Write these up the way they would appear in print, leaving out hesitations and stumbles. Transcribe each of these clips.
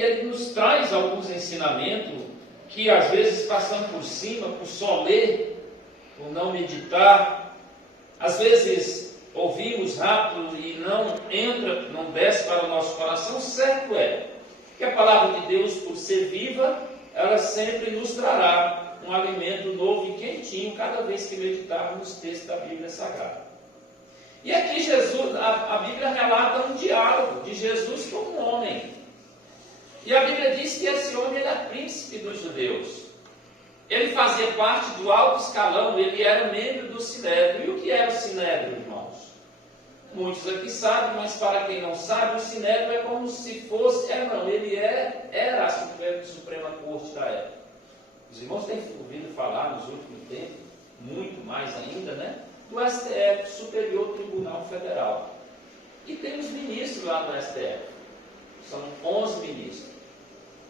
ele nos traz alguns ensinamentos que às vezes passamos por cima, por só ler, por não meditar. Às vezes ouvimos rápido e não entra, não desce para o nosso coração. Certo é que a palavra de Deus, por ser viva, ela sempre nos trará um alimento novo e quentinho cada vez que meditarmos nos textos da Bíblia Sagrada. E aqui Jesus, a Bíblia relata um diálogo de Jesus com um homem. E a Bíblia diz que esse homem era príncipe dos judeus. Ele fazia parte do alto escalão, ele era membro do Sinédrio. E o que era o Sinédrio, irmãos? Muitos aqui sabem, mas para quem não sabe, o Sinédrio é como se fosse... era a Suprema Corte da época. Os irmãos têm ouvido falar nos últimos tempos, muito mais ainda, né? Do STF, Superior Tribunal Federal. E tem os ministros lá no STF. São 11 ministros.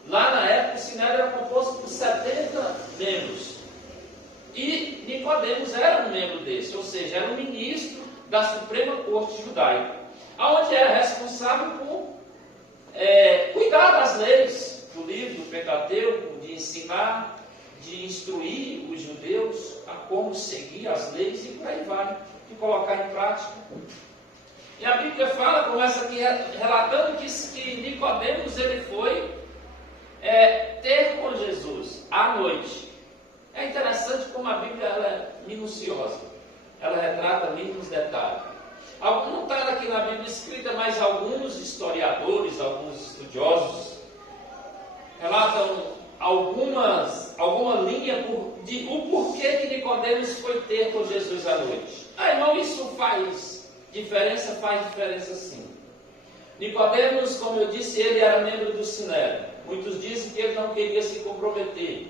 Lá na época, o Sinédrio era composto por 70 membros. E Nicodemos era um membro desse, ou seja, era um ministro da Suprema Corte Judaica, onde era responsável por cuidar das leis do livro do Pentateuco, de ensinar, de instruir os judeus a como seguir as leis e por aí vai, de colocar em prática. E a Bíblia fala, começa aqui relatando que Nicodemos ele foi ter com Jesus à noite. É interessante como a Bíblia ela é minuciosa, ela retrata mínimos detalhes. Não está aqui na Bíblia escrita, mas alguns historiadores, alguns estudiosos relatam alguma linha de o porquê que Nicodemos foi ter com Jesus à noite. Irmão, isso faz diferença sim. Nicodemos, como eu disse, ele era membro do Sinédrio. Muitos dizem que ele não queria se comprometer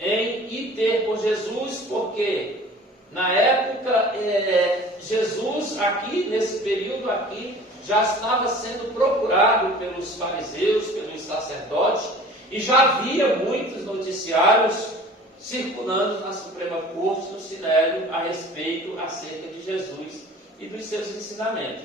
em ir ter com Jesus, porque na época Jesus aqui, nesse período aqui, já estava sendo procurado pelos fariseus, pelos sacerdotes, e já havia muitos noticiários circulando na Suprema Corte, no Sinédrio, acerca de Jesus e dos seus ensinamentos.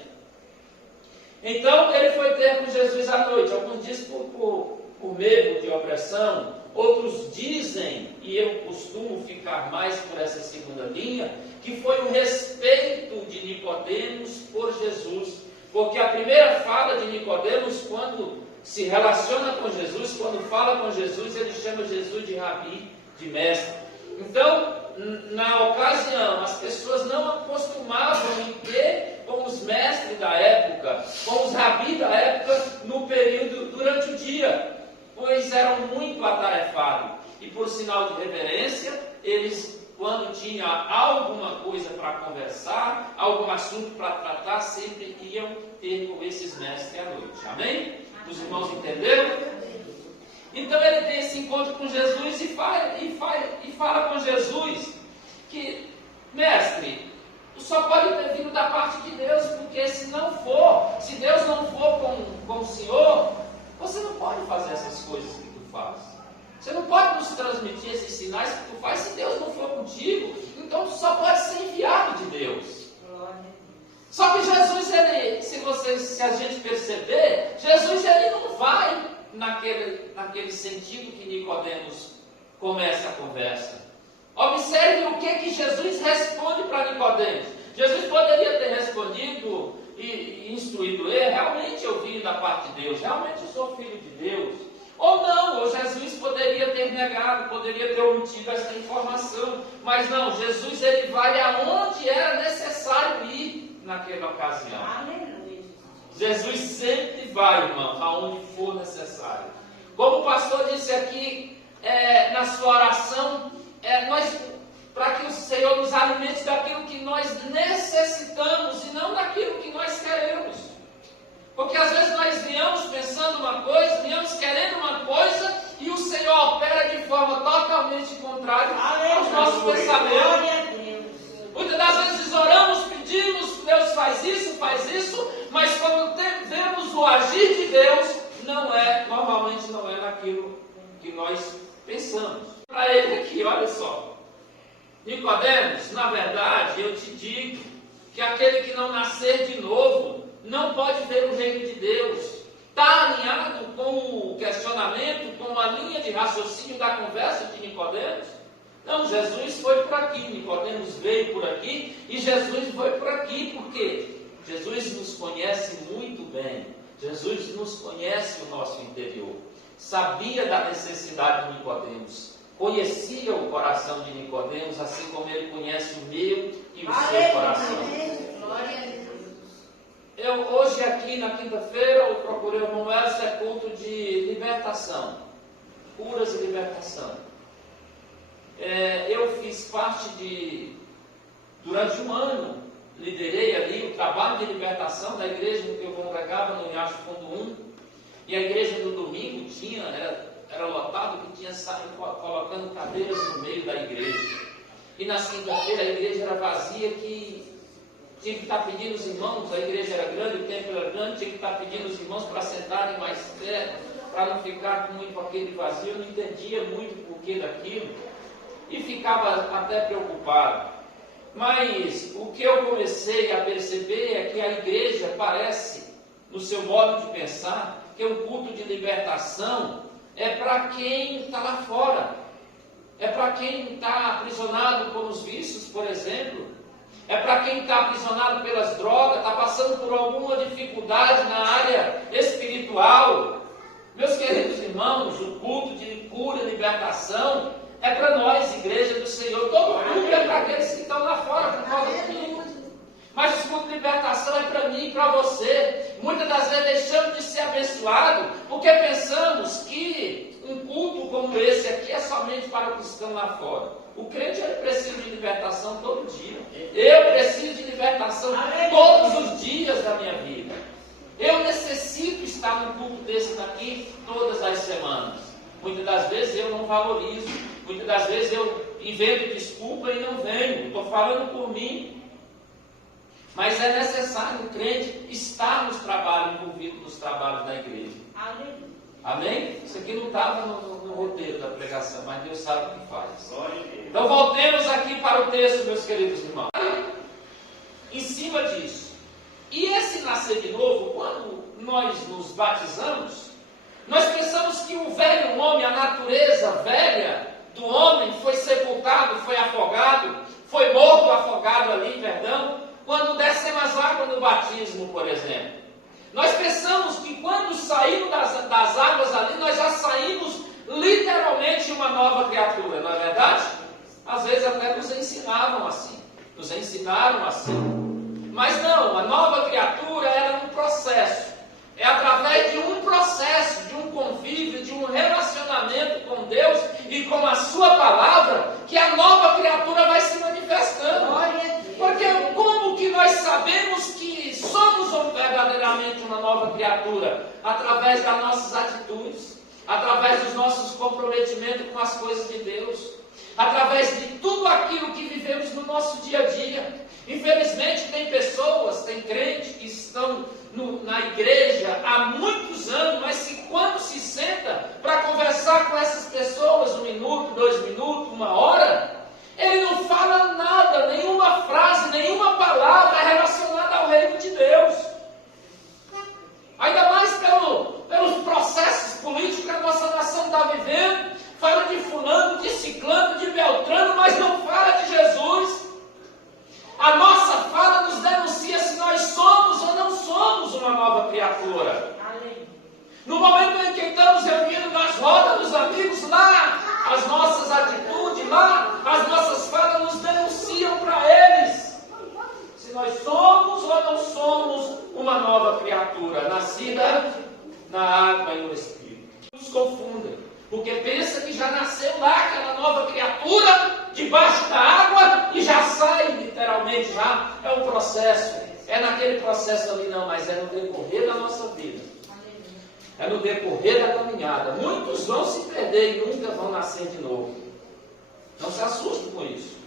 Então, ele foi ter com Jesus à noite. Alguns dizem por medo de opressão, outros dizem, e eu costumo ficar mais por essa segunda linha, que foi o respeito de Nicodemos por Jesus. Porque a primeira fala de Nicodemos, quando se relaciona com Jesus, quando fala com Jesus, ele chama Jesus de rabi, de mestre. Então, na ocasião, as pessoas não acostumavam em ter com os mestres da época, com os rabis da época, no período, durante o dia, pois eram muito atarefados. E por sinal de reverência, eles, quando tinha alguma coisa para conversar, algum assunto para tratar, sempre iam ter com esses mestres à noite. Amém? Os irmãos entenderam? Então ele tem esse encontro com Jesus e fala com Jesus que, mestre, tu só pode ter vindo da parte de Deus, porque se Deus não for com o Senhor, você não pode fazer essas coisas que tu faz. Você não pode nos transmitir esses sinais que tu faz se Deus não for contigo. Então tu só pode ser enviado de Deus. Só que Jesus, se a gente perceber, Jesus ele não vai naquele sentido que Nicodemos começa a conversa. Observe o que Jesus responde para Nicodemos. Jesus poderia ter respondido e instruído ele, realmente eu vim da parte de Deus, realmente eu sou filho de Deus. Ou não, ou Jesus poderia ter negado, poderia ter omitido essa informação. Mas não, Jesus ele vai aonde era necessário ir naquela ocasião. Aleluia. Jesus sempre vai, irmão, aonde for necessário. Como o pastor disse aqui na sua oração, para que o Senhor nos alimente daquilo que nós necessitamos e não daquilo que nós queremos. Porque às vezes nós viemos pensando uma coisa, viemos querendo uma coisa, e o Senhor opera de forma totalmente contrária aos nossos pensamentos. Muitas das vezes oramos, pedimos, Deus faz isso, mas quando vemos o agir de Deus, normalmente não é naquilo que nós pensamos. Para ele aqui, olha só. Nicodemos, na verdade, eu te digo que aquele que não nascer de novo não pode ver o reino de Deus. Está alinhado com o questionamento com a linha de raciocínio da conversa de Nicodemos. Não, Jesus foi por aqui, Nicodemos veio por aqui e Jesus foi por aqui, porque Jesus nos conhece muito bem. Jesus nos conhece o nosso interior. Sabia da necessidade de Nicodemos. Conhecia o coração de Nicodemos, assim como ele conhece o meu e o seu coração. Glória a Deus. Hoje aqui na quinta-feira, eu procurei o irmão Elcio, é culto de libertação. Curas e libertação. Eu fiz parte durante um ano, liderei ali o trabalho de libertação da igreja que eu congregava no Riacho Fundo 1. E a igreja no domingo era lotado, que tinha saído colocando cadeiras no meio da igreja. E na quinta-feira a igreja era vazia, que tinha que estar pedindo os irmãos, a igreja era grande, o templo era grande, tinha que estar pedindo os irmãos para sentarem mais perto, para não ficar muito aquele vazio. Eu não entendia muito o porquê daquilo e ficava até preocupado. Mas o que eu comecei a perceber é que a igreja parece, no seu modo de pensar, que um culto de libertação é para quem está lá fora, é para quem está aprisionado por os vícios, por exemplo, é para quem está aprisionado pelas drogas, está passando por alguma dificuldade na área espiritual. Meus queridos irmãos, o culto de cura e libertação é para nós, igreja do Senhor. Todo culto é para aqueles que estão lá fora, concorda comigo? Mas o culto de libertação é para mim e para você. Muitas das vezes deixamos de ser abençoados porque pensamos que um culto como esse aqui é somente para os que estão lá fora. O crente ele precisa de libertação todo dia. Eu preciso de libertação todos os dias da minha vida. Eu necessito estar num culto desse daqui todas as semanas. Muitas das vezes eu não valorizo. Muitas das vezes eu invento desculpa e não venho. Estou falando por mim. Mas é necessário o crente estar nos trabalhos, envolvido nos trabalhos da igreja. Aleluia. Amém? Isso aqui não estava no roteiro da pregação, mas Deus sabe o que faz. Então voltemos aqui para o texto, meus queridos irmãos. Em cima disso. E esse nascer de novo, quando nós nos batizamos, nós pensamos que o velho homem, a natureza velha do homem, foi sepultado, foi afogado, foi morto, afogado ali, perdão, quando descemos as águas no batismo, por exemplo. Nós pensamos que quando saímos das águas ali, nós já saímos literalmente uma nova criatura, não é verdade? Às vezes até nos ensinavam assim, nos ensinaram assim. Mas não, a nova criatura era um processo. É através de um processo, de um convívio, de um relacionamento com Deus e com a sua palavra, que a nova criatura vai se manifestando. Porque como que nós sabemos que somos verdadeiramente uma nova criatura? Através das nossas atitudes, através dos nossos comprometimentos com as coisas de Deus, através de tudo aquilo que vivemos no nosso dia a dia. Infelizmente tem pessoas, tem crentes que estão na igreja há muitos anos, mas que quando se senta para conversar com essas pessoas, 1 minuto, 2 minutos, 1 hora, ele não fala nada, nenhuma frase, nenhuma palavra relacionada ao reino de Deus. Ainda mais pelos processos políticos que a nossa nação está vivendo. Fala de fulano, de ciclano, de beltrano, mas não fala de Jesus. A nossa fala nos denuncia se nós somos ou não somos uma nova criatura. No momento em que estamos reunindo nas rodas dos amigos, lá as nossas atitudes, lá as nossas falas nos denunciam para eles se nós somos ou não somos uma nova criatura, nascida na água e no Espírito. Nos confundem, porque pensa que já nasceu lá aquela nova criatura debaixo da água e já sai literalmente, já é um processo, é naquele processo ali não, mas é no decorrer da nossa vida. É no decorrer da caminhada. Muitos vão se perder e nunca vão nascer de novo. Não se assuste com isso.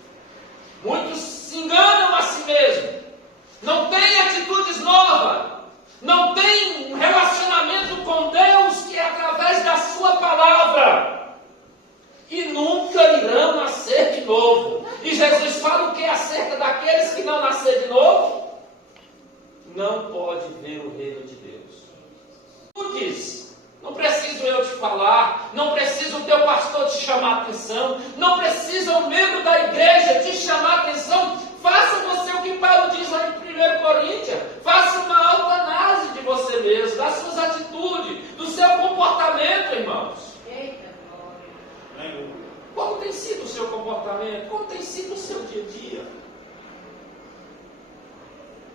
Muitos se enganam a si mesmos. Não têm atitudes novas. Não têm um relacionamento com Deus que é através da sua palavra. E nunca irão nascer de novo. E Jesus fala o que acerca daqueles que não nascer de novo? Não pode ver o reino de Deus. Tu diz, não preciso eu te falar, não precisa o teu pastor te chamar a atenção, não precisa o membro da igreja te chamar a atenção. Faça você o que Paulo diz lá em 1 Coríntios, faça uma autoanálise de você mesmo, das suas atitudes, do seu comportamento, irmãos. Como tem sido o seu comportamento? Como tem sido o seu dia a dia?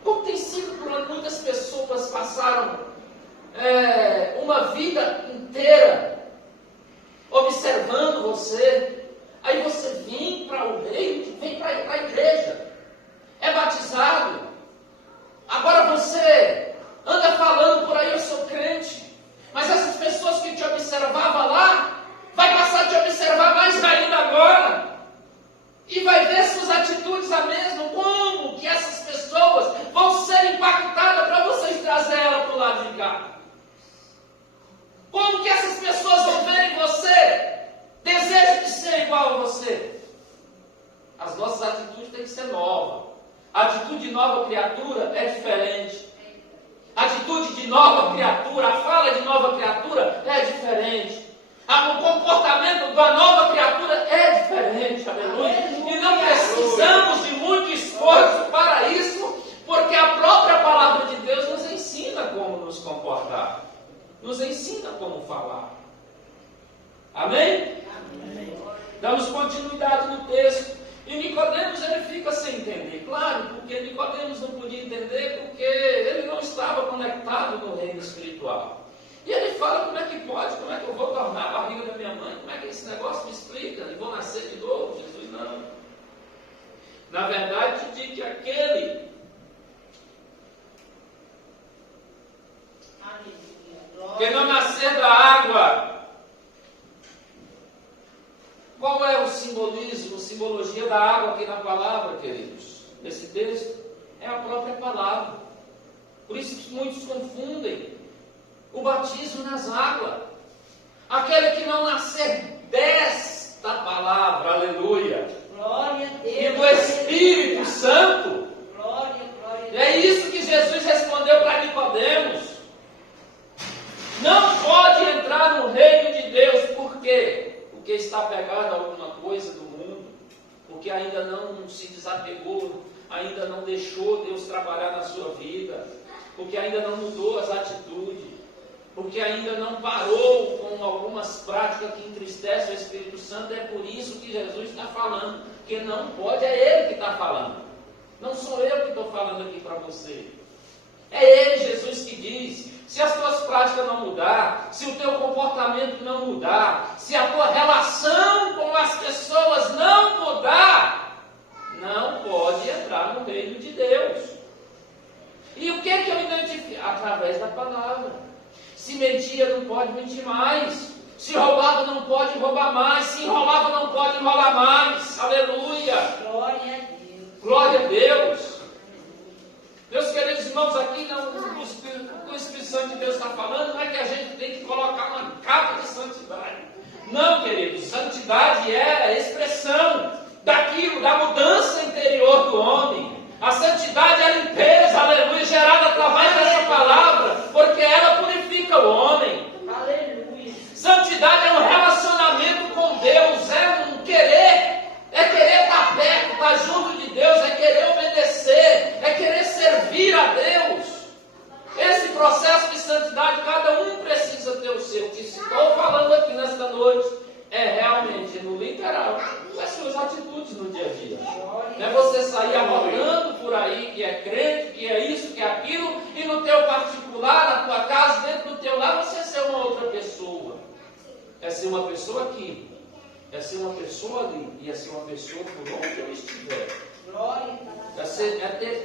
Como tem sido quando muitas pessoas passaram uma vida inteira observando você, aí você vem para o reino, vem para a igreja, é batizado, agora você anda falando por aí, eu sou crente, mas essas pessoas que te observavam lá, vai passar a te observar mais ainda agora, e vai ver suas atitudes a mesma. Como que essas pessoas vão ser impactadas para vocês trazer ela para o lado de cá? Como que essas pessoas vão ver em você desejo de ser igual a você? As nossas atitudes têm que ser novas. A atitude de nova criatura é diferente. A atitude de nova criatura, a fala de nova criatura é diferente. O comportamento da nova criatura é diferente, aleluia. E não precisamos de muito esforço para isso, porque a própria palavra de Deus nos ensina como nos comportar, nos ensina como falar. Amém? Amém. Damos continuidade no texto. E Nicodemos, ele fica sem entender, claro, porque Nicodemos não podia entender, porque ele não estava conectado no reino espiritual. E ele fala, como é que pode, como é que eu vou tornar a barriga da minha mãe, como é que esse negócio me explica, e vou nascer de novo? Jesus, não. Na verdade, te digo que aquele que não nascer da água, qual é o simbolismo, simbologia da água aqui na palavra, queridos? Nesse texto, é a própria palavra. Por isso que muitos confundem o batismo nas águas. Aquele que não nascer desta palavra, aleluia, glória a Deus, e do Espírito Santo, glória. É isso que Jesus respondeu para Nicodemos. Não pode entrar no reino de Deus. Por quê? Porque está pegado a alguma coisa do mundo, porque ainda não se desapegou, ainda não deixou Deus trabalhar na sua vida, porque ainda não mudou as atitudes, porque ainda não parou com algumas práticas que entristecem o Espírito Santo. É por isso que Jesus está falando, que não pode, é Ele que está falando, não sou eu que estou falando aqui para você, é Ele, Jesus, que diz. Se as tuas práticas não mudar, se o teu comportamento não mudar, se a tua relação com as pessoas não mudar, não pode entrar no reino de Deus. E o que é que eu identifico? Através da palavra. Se mentia, não pode mentir mais. Se roubava, não pode roubar mais. Se enrolava, não pode enrolar mais. Aleluia! Glória a Deus. Glória a Deus. Meus queridos irmãos, aqui o Espírito Santo de Deus está falando, não é que a gente tem que colocar uma capa de santidade. Não, queridos, santidade é a expressão daquilo, da mudança interior do homem. A santidade é a limpeza, aleluia, gerada através dessa palavra, porque ela purifica o homem. Aleluia. Santidade é um relacionamento com Deus, é um querer estar perto, estar junto de Deus, é querer obedecer, é querer servir a Deus. Esse processo de santidade, cada um precisa ter o seu. O que estou falando aqui nesta noite é realmente, no literal, as suas atitudes no dia a dia. Não é você sair arrotando por aí que é crente, que é isso, que é aquilo, e no teu particular, na tua casa, dentro do teu lar, você ser uma outra pessoa. É ser uma pessoa aqui, é ser uma pessoa ali, e é ser uma pessoa por onde eu estiver.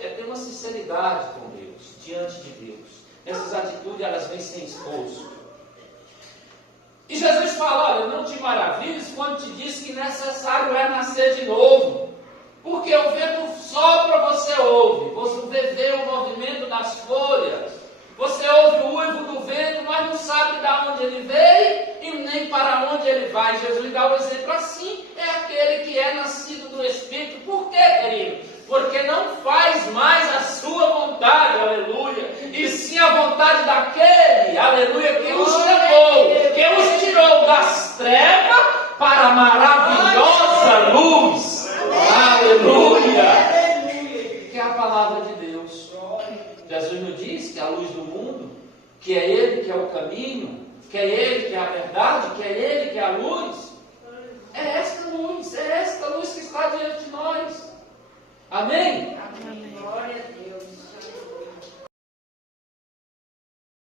É ter uma sinceridade com Deus, diante de Deus. Essas atitudes, elas vêm sem esforço. E Jesus fala, olha, não te maravilhes quando te diz que necessário é nascer de novo. Porque o vento sopra, você ouve. Você vê o movimento das folhas. Você ouve o uivo do vento, mas não sabe de onde ele veio e nem para onde ele vai. Jesus dá o exemplo assim, é aquele que é nascido do Espírito. Por quê, querido? Porque não faz mais a sua vontade, aleluia, e sim a vontade daquele, aleluia, que os chamou, que os tirou a maravilhosa luz. Aleluia! Que é a palavra de Deus. Jesus nos diz que é a luz do mundo, que é Ele que é o caminho, que é Ele que é a verdade, que é Ele que é a luz. É esta luz que está diante